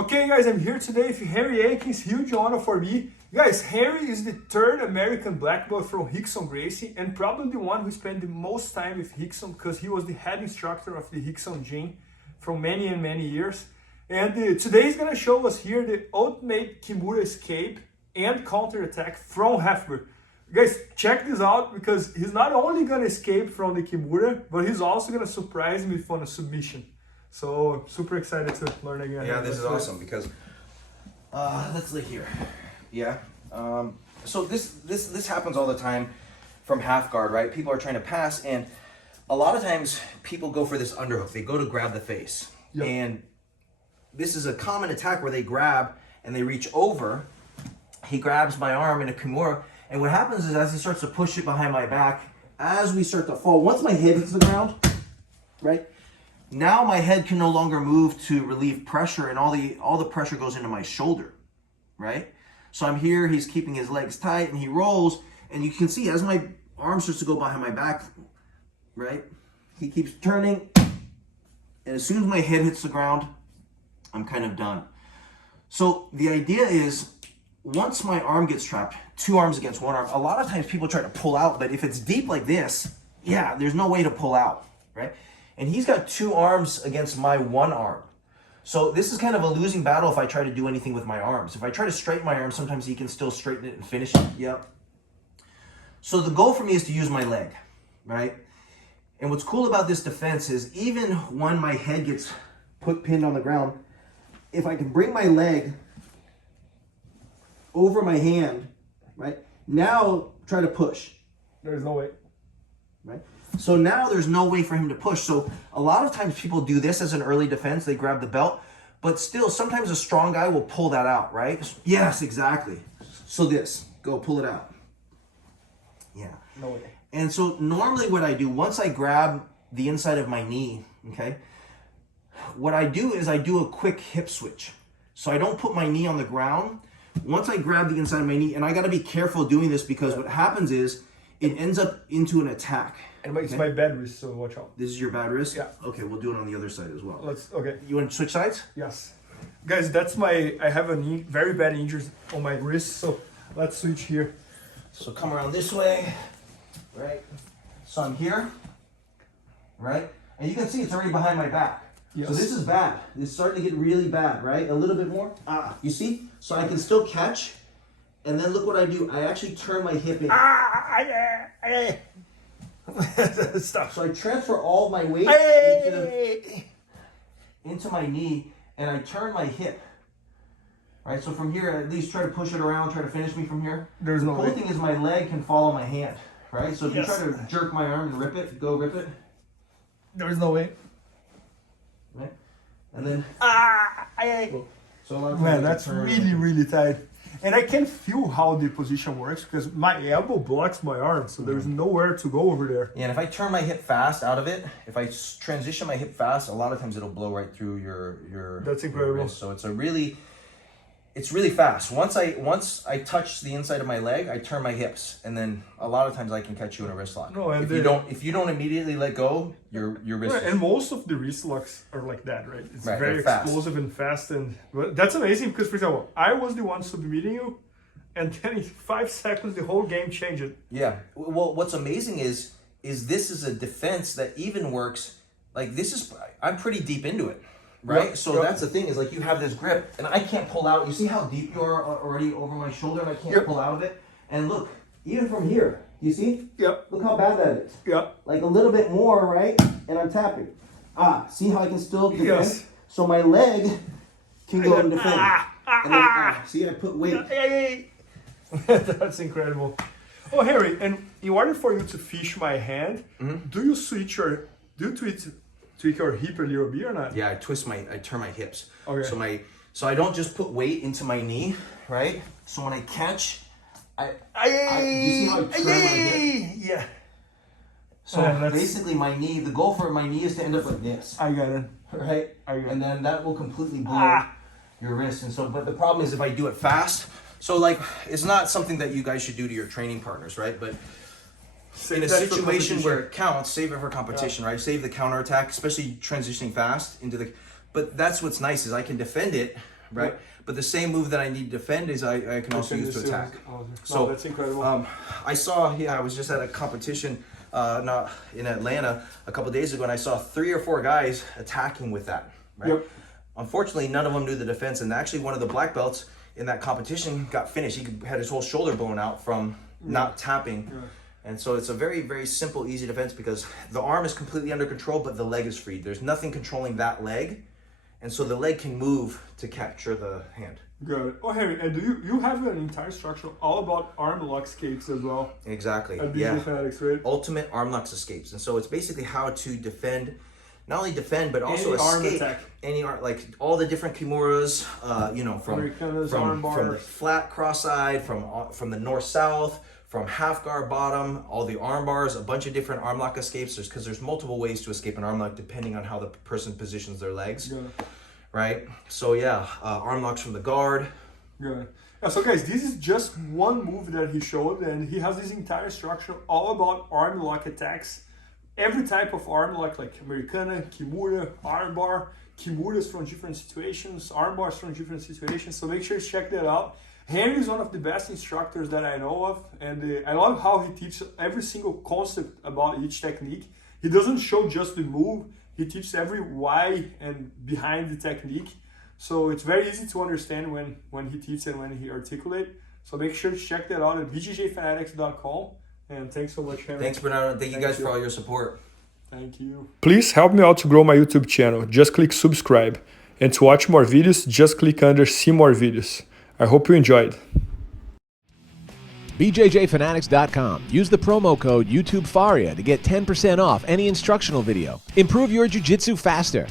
Okay guys, I'm here today with Henry Akins, huge honor for me. Guys, Henry is the third American black belt from Rickson Gracie and probably the one who spent the most time with Rickson because he was the head instructor of the Rickson gym for many and many years. And today he's gonna show us here the ultimate Kimura escape and counter attack from half guard. Guys, check this out because he's not only gonna escape from the Kimura, but he's also gonna surprise me with a submission. So super excited to learn again. Yeah, this is awesome because let's look here. Yeah. So this happens all the time from half guard, right? People are trying to pass, and a lot of times people go for this underhook. They go to grab the face, Yep. and this is a common attack where they grab and they reach over. He grabs my arm in a Kimura, and what happens is as he starts to push it behind my back, as we start to fall, once my head hits the ground, right? Now my head can no longer move to relieve pressure, and all the pressure goes into my shoulder, right? So I'm here, he's keeping his legs tight, and he rolls, and you can see as my arm starts to go behind my back, right? He keeps turning, and as soon as my head hits the ground, I'm kind of done. So the idea is, once my arm gets trapped, two arms against one arm, a lot of times people try to pull out, but if it's deep like this, yeah, there's no way to pull out, right? And he's got two arms against my one arm. So this is kind of a losing battle if I try to do anything with my arms. If I try to straighten my arm, sometimes he can still straighten it and finish it. Yep. So the goal for me is to use my leg, right? And what's cool about this defense is even when my head gets pinned on the ground, if I can bring my leg over my hand, right? Now try to push. There's no way. Right? So now there's no way for him to push. So a lot of times people do this as an early defense. They grab the belt, but still sometimes a strong guy will pull that out, right? Yes, exactly. So this, go pull it out. Yeah. No way. And so normally what I do, once I grab the inside of my knee, okay, what I do is I do a quick hip switch. So I don't put my knee on the ground. Once I grab the inside of my knee, and I got to be careful doing this because what happens is it ends up into an attack. And it's my bad wrist, so watch out. This is your bad wrist? Yeah. Okay, we'll do it on the other side as well. Okay. You want to switch sides? Yes. Guys, I have a knee, very bad injury on my wrist, so let's switch here. So come around this way, right? So I'm here, right? And you can see it's already behind my back. Yes. So this is bad. It's starting to get really bad, right? A little bit more. You see? So I can still catch, and then look what I do. I actually turn my hip in. Stop. So I transfer all my weight into my knee, and I turn my hip. Right, so from here, at least try to push it around, try to finish me from here. There's no way. The cool thing is my leg can follow my hand, right? So if you try to jerk my arm and rip it, go rip it. There's no way. Right? And then... So Man, that's really tight. And I can feel how the position works because my elbow blocks my arm, so there's nowhere to go over there. Yeah, and if I turn my hip fast out of it, if I transition my hip fast, a lot of times it'll blow right through your That's incredible. Your wrist. So it's really fast. Once I touch the inside of my leg, I turn my hips, and then a lot of times I can catch you in a wrist lock. No, and if you don't immediately let go, your wrist. Right, and most of the wrist locks are like that, right? It's right, very explosive and fast, but that's amazing because, for example, I was the one submitting you, and then in 5 seconds the whole game changed. Yeah. Well, what's amazing is this is a defense that even works. Like I'm pretty deep into it. Right? Yep, so that's the thing is like you have this grip and I can't pull out. You see how deep you are already over my shoulder and I can't pull out of it? And look, even from here, you see? Yep. Look how bad that is. Yep. Like a little bit more, right? And I'm tapping. See how I can still defend? Yes. So my leg can go and defend. And then, see, I put weight. That's incredible. Oh, Harry, and in order for you to fish my hand, do you tweak your hip a little bit or not? Yeah, I turn my hips. Okay. So I don't just put weight into my knee, right? So when I catch, you see how I turn my hip? Yeah. So basically my knee, the goal for my knee is to end up like this. I got it. Right? And then that will completely blow your wrist. And so, but the problem is if I do it fast, so like, it's not something that you guys should do to your training partners, right? But in a situation where it counts, save it for competition, right? Save the counterattack, especially transitioning fast into the... But that's what's nice is I can defend it, right? But the same move that I need to defend is I can also use to attack. So that's incredible. I saw, I was just at a competition not in Atlanta a couple days ago, and I saw 3 or 4 guys attacking with that, right? Yep. Unfortunately, none of them knew the defense, and actually one of the black belts in that competition got finished. He had his whole shoulder blown out from not tapping. Yeah. And so it's a very, very simple, easy defense because the arm is completely under control, but the leg is free. There's nothing controlling that leg. And so the leg can move to capture the hand. Good. Oh, Harry, and you have an entire structure all about arm lock escapes as well? Exactly. At BJJ Fanatics, right? Ultimate arm locks escapes. And so it's basically how to defend, not only defend, but also any escape. Arm attack. Any arm, like all the different Kimuras, from flat cross-eyed, from the north-south, from half guard bottom, all the arm bars, a bunch of different arm lock escapes. Because there's multiple ways to escape an arm lock depending on how the person positions their legs, right? So yeah, arm locks from the guard. Good. Yeah, so guys, this is just one move that he showed, and he has this entire structure all about arm lock attacks. Every type of arm lock, like Americana, Kimura, arm bar, Kimuras from different situations, arm bars from different situations. So make sure you check that out. Henry is one of the best instructors that I know of, and I love how he teaches every single concept about each technique. He doesn't show just the move, he teaches every why and behind the technique. So it's very easy to understand when he teaches and when he articulates. So make sure to check that out at IBJJFanatics.com. And thanks so much, Henry. Thanks, Bernardo. Thank you guys for all your support. Thank you. Please help me out to grow my YouTube channel. Just click subscribe. And to watch more videos, just click under see more videos. I hope you enjoyed. IBJJFanatics.com. Use the promo code YouTubeFaria to get 10% off any instructional video. Improve your jiu-jitsu faster.